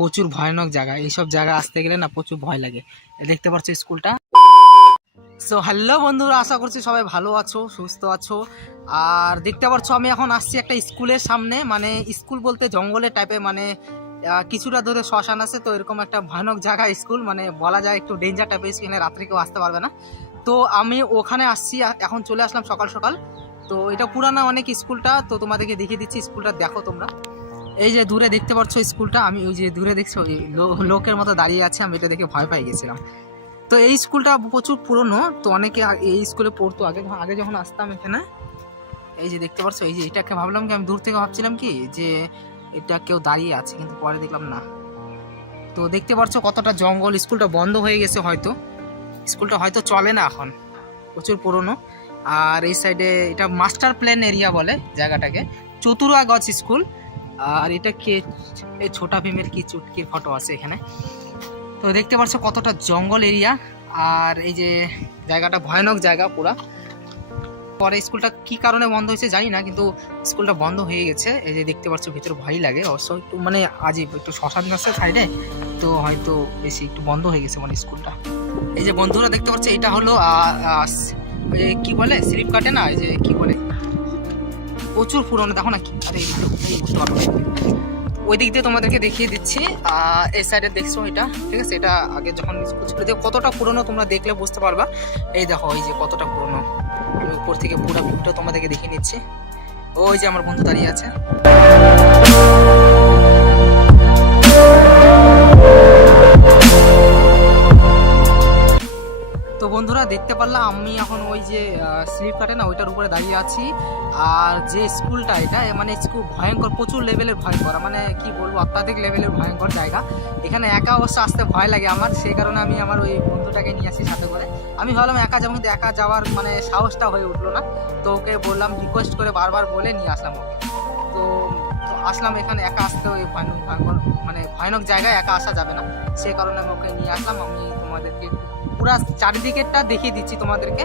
প্রচুর ভয়ানক জায়গা। এইসব জায়গা আসতে গেলে না প্রচুর ভয় লাগে। দেখতে পাচ্ছ স্কুলটা। সো হ্যালো বন্ধুরা, আশা করছি সবাই ভালো আছো, সুস্থ আছো। আর দেখতে পাচ্ছ আমি এখন আসছি একটা স্কুলের সামনে, মানে স্কুল বলতে জঙ্গলের টাইপের, মানে কিছুটা দূরে শ্মশান আছে, তো এরকম একটা ভয়ানক জায়গা স্কুল, মানে বলা যায় একটু ডেঞ্জার টাইপের। এখানে রাত্রে কেউ আসতে পারবে না। তো আমি ওখানে আসছি, এখন চলে আসলাম সকাল সকাল। তো এটা পুরানা অনেক স্কুলটা, তো তোমাদেরকে দেখিয়ে দিচ্ছি স্কুলটা। দেখো তোমরা, এই যে দূরে দেখতে পাচ্ছ স্কুলটা, আমি ওই যে দূরে দেখছো লোকের মতো দাঁড়িয়ে আছে, আমি এটা দেখে ভয় পাই গেছিলাম। তো এই স্কুলটা প্রচুর পুরনো, তো অনেকে এই স্কুলে পড়তো আগে আগে যখন আসতাম এখানে। এই যে দেখতে পাচ্ছ, এই যে এটাকে ভাবলাম কি, আমি দূর থেকে ভাবছিলাম কি যে এটা কেউ দাঁড়িয়ে আছে, কিন্তু পরে দেখলাম না। তো দেখতে পাচ্ছ কতটা জঙ্গল। স্কুলটা বন্ধ হয়ে গেছে, হয়তো স্কুলটা হয়তো চলে না এখন, প্রচুর পুরনো। আর এই সাইডে এটা মাস্টার প্ল্যান এরিয়া বলে জায়গাটাকে, চতুরাগজ স্কুল। আর এটা কে, এই ছোটা ভীমের কি চুটকির ফটো আছে এখানে। তো দেখতে পাচ্ছ কতটা জঙ্গল এরিয়া। আর এই যে জায়গাটা ভয়ানক জায়গা পুরা। পরে স্কুলটা কি কারণে বন্ধ হয়েছে জানি না, কিন্তু স্কুলটা বন্ধ হয়ে গেছে। এই যে দেখতে পাচ্ছ ভিতরে ভয় লাগে অবশ্য, একটু মানে আজীব, একটু শ্মশান আছে সাইডে, তো হয়তো বেশি একটু বন্ধ হয়ে গেছে মানে স্কুলটা। এই যে বন্ধুরা দেখতে পাচ্ছ, এটা হলো কি বলে, স্লিপ কাটে না, এই যে কি বলে, প্রচুর পুরনো। দেখো না কি, আরে ওই দিক দিয়ে তোমাদেরকে দেখিয়ে দিচ্ছি। এই সাইডে দেখছো এটা, ঠিক আছে। এটা আগে যখন স্কুল ছিল, কতটা পুরনো তোমরা দেখলে বুঝতে পারবা। এই দেখো, এই যে কতটা পুরনো, আমি উপর থেকে পুরো ভিউটা তোমাদেরকে দেখিয়ে নিচ্ছি। ওই যে আমার বন্ধু দাঁড়িয়ে আছে। তো বন্ধুরা দেখতে পারলাম আমি এখন ওই যে স্লিপ কাটে না, ওইটার উপরে দাঁড়িয়ে আছি। আর যে স্কুলটা, এটা মানে স্কুল ভয়ঙ্কর, প্রচুর লেভেলের ভয়ঙ্কর, মানে কি বলবো, অত্যাধিক লেভেলের ভয়ঙ্কর জায়গা। এখানে একা অবশ্য আসতে ভয় লাগে আমার, সেই কারণে আমি আমার ওই বন্ধুটাকে নিয়ে আসি সাথে করে। আমি ভাবলাম একা যাবো, কিন্তু একা যাওয়ার মানে সাহসটা হয়ে উঠলো না। তো ওকে বললাম, রিকোয়েস্ট করে বারবার বলে নিয়ে আসলাম ওকে। তো আসলাম এখানে, একা আসতে ওই ভয়ঙ্কর মানে ভয়ানক জায়গায় একা আসা যাবে না, সেই কারণে আমি ওকে নিয়ে আসলাম। আমি তোমাদেরকে পুরা চারিদিকেরটা দেখিয়ে দিচ্ছি তোমাদেরকে,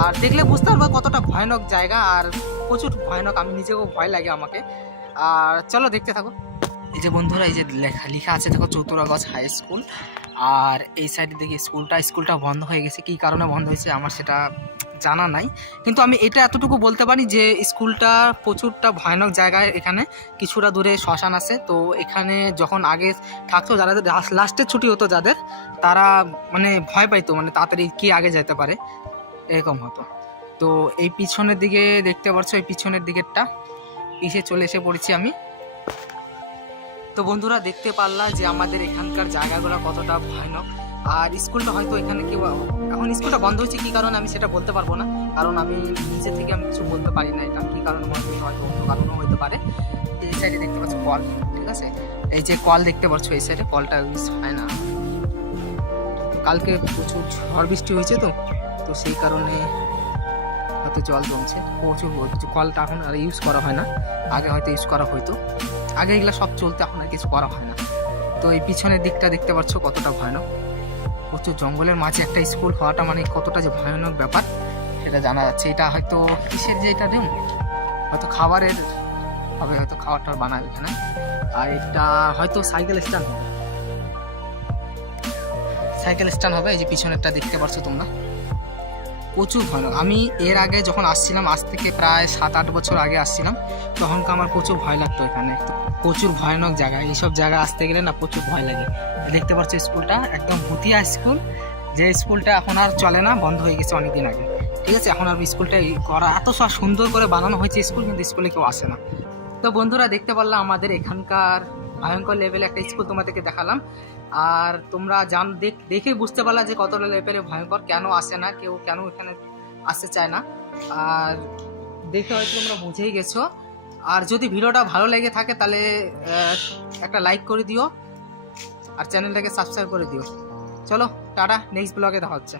আর দেখলে বুঝতে পারবো কতটা ভয়ানক জায়গা, আর প্রচুর ভয়ানক, আমি নিজেকেও ভয় লাগে আমাকে। আর চলো দেখতে থাকো। এই যে বন্ধুরা, এই যে লেখা আছে দেখো, চতুরাগজ হাই স্কুল। আর এই সাইডে দেখি স্কুলটা বন্ধ হয়ে গেছে। কি কারণে বন্ধ হয়েছে আমার সেটা জানা নাই, কিন্তু আমি এটা এতটুকু বলতে পারি যে স্কুলটা প্রচুরটা ভয়ানক জায়গায়। এখানে কিছুটা দূরে শ্মশান আছে, তো এখানে যখন আগে থাকতো যারা লাস্টের ছুটি হতো যাদের, তারা মানে ভয় পাইতো, মানে তাড়াতাড়ি কি আগে যেতে পারে এরকম হতো। তো এই পিছনের দিকে দেখতে পাচ্ছ, এই পিছনের দিকেরটা পিছিয়ে চলে এসে পড়েছি আমি। তো বন্ধুরা দেখতে পারলা যে আমাদের এখানকার জায়গাগুলো কতটা ভয়ানক। আর স্কুলটা হয়তো এখানে কেউ, এখন স্কুলটা বন্ধ হয়েছে কি কারণে আমি সেটা বলতে পারবো না, কারণ আমি নিজে থেকে আমি কিছু বলতে পারি না এটা কি কারণে বন্ধ হয়েছে, হয়তো অন্য কারণও হতে পারে। এই সাইডে দেখতে পাচ্ছ কল, ঠিক আছে, এই যে কল দেখতে পাচ্ছ, এই সাইডে কলটা ইউজ হয় না। কালকে প্রচুর ঝড় বৃষ্টি হয়েছে, তো সেই কারণে হয়তো জল জমছে প্রচুর। কলটা এখন আর ইউজ করা হয় না, আগে হয়তো ইউজ করা হইতো। আগে এগুলো সব চলতে, এখন আর কিছু করা হয় না। তো এই পিছনের দিকটা দেখতে পাচ্ছ কতটা ভয়ানক, প্রচুর জঙ্গলের মাঝে একটা স্কুল হওয়াটা মানে কতটা যে ভয়ানক ব্যাপার সেটা জানা যাচ্ছে। এটা হয়তো কিসের যে এটা রুম, হয়তো খাবারের হবে, হয়তো খাবারটা বানাবে এখানে। আর এটা হয়তো সাইকেল স্ট্যান্ড হবে, সাইকেল স্ট্যান্ড হবে। এই যে পিছনেরটা দেখতে পাচ্ছ তোমরা, প্রচুর ভয়ানক। আমি এর আগে যখন আসছিলাম, আজ থেকে প্রায় 7-8 বছর আগে আসছিলাম, তখনকার আমার প্রচুর ভয় লাগতো এখানে। প্রচুর ভয়ানক জায়গা, এইসব জায়গা আসতে গেলে না প্রচুর ভয় লাগে। দেখতে পাচ্ছ স্কুলটা একদম ভুতিয়া স্কুল, যে স্কুলটা এখন আর চলে না, বন্ধ হয়ে গেছে অনেকদিন আগে, ঠিক আছে। এখন আর স্কুলটা করা এত সুন্দর করে বানানো হয়েছে স্কুল, কিন্তু স্কুলে কেউ আসে না। তো বন্ধুরা দেখতে পারলাম আমাদের এখানকার ভয়ঙ্কর লেভেলে একটা স্কুল তোমাদেরকে দেখালাম। আর তোমরা দেখে বুঝতে পারলা যে কত লেভেলে ভয়ঙ্কর, কেন আসে না কেউ, কেন এখানে আসতে চায় না। আর দেখে হয়তো তোমরা বুঝেই গেছো। আর যদি ভিডিওটা ভালো লেগে থাকে তাহলে একটা লাইক করে দিও, আর চ্যানেলটাকে সাবস্ক্রাইব করে দিও। চলো টাটা, নেক্সট ব্লগে দেখা হচ্ছে।